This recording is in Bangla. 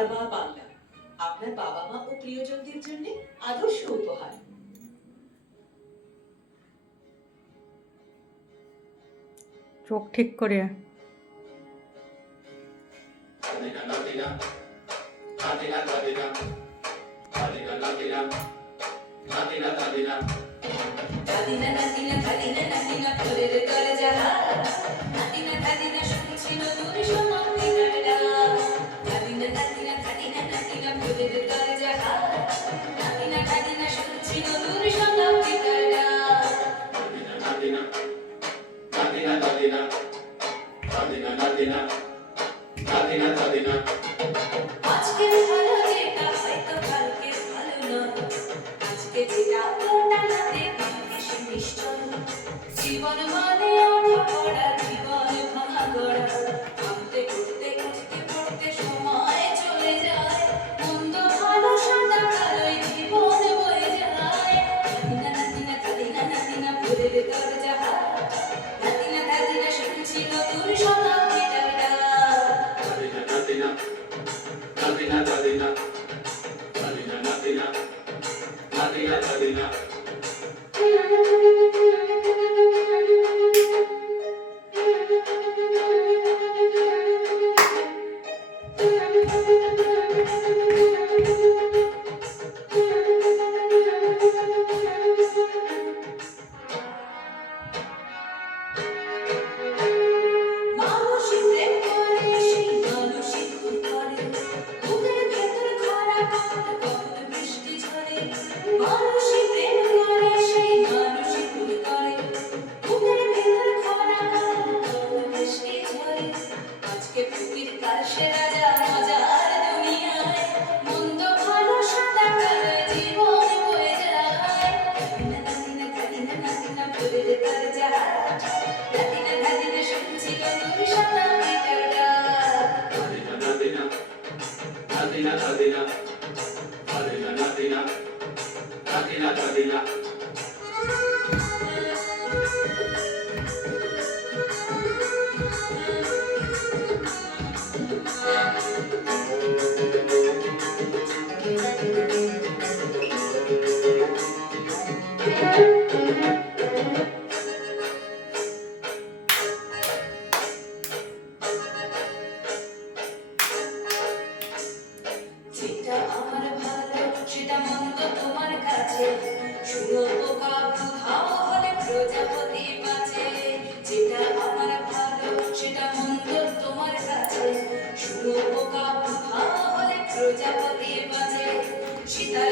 বারবার বাংলা, আপনার বাবা মা ও প্রিয়জনদের জন্য আদর্শ উপহার। চোখ ঠিক করে। আজকে ভালো যেটা হয়তো কালকে ভালো নয়, আজকে যেটা ওটা না দেখে সে নিশ্চয়। জীবন মানে ওঠা পড়া, জীবন ভাঙা গড়া, ভাবতে করতে করতে করতে সময় চলে যায়। মন্দ ভালো সাদা কালোই জীবন বয়ে যায়। নাতিনা নাতিনা কাদিনা নাতিনা ভোরের দরজা হাত, নাতিনা দাদিনা শুনছিল দূর শতাব্দীটার ডাক। মানুষই প্রেম করে, সেই মানুষই খুন করে, বুকের ভেতর খরা কখন কখন বৃষ্টি ঝরে। মানুষই প্রেম করে, সেই মানুষই খুন করে, বুকের ভেতর খরা কখন কখন বৃষ্টি ঝরে। আজকে ফকির কাল সে রাজা, মজার দুনিয়ায় মন্দ ভালো সাদা কালো জীবন বয়ে যায়। নাতিনা নাতিনা কাদিনা নাতিনা ভোরের দরজা হাত, নাতিনা দাদিনা শুনছিল দূর শতাব্দীটার ডাক। যেটা আমার ভালো সেটা মন্দ তোমার কাছে, শুনো পোকা বুধাও হলে প্রজাপতি বাঁচে। যেটা আমার ভালো সেটা মন্দ তোমার কাছে, শুনো পোকা বুধাও হলে প্রজাপতি বাঁচে। সীতার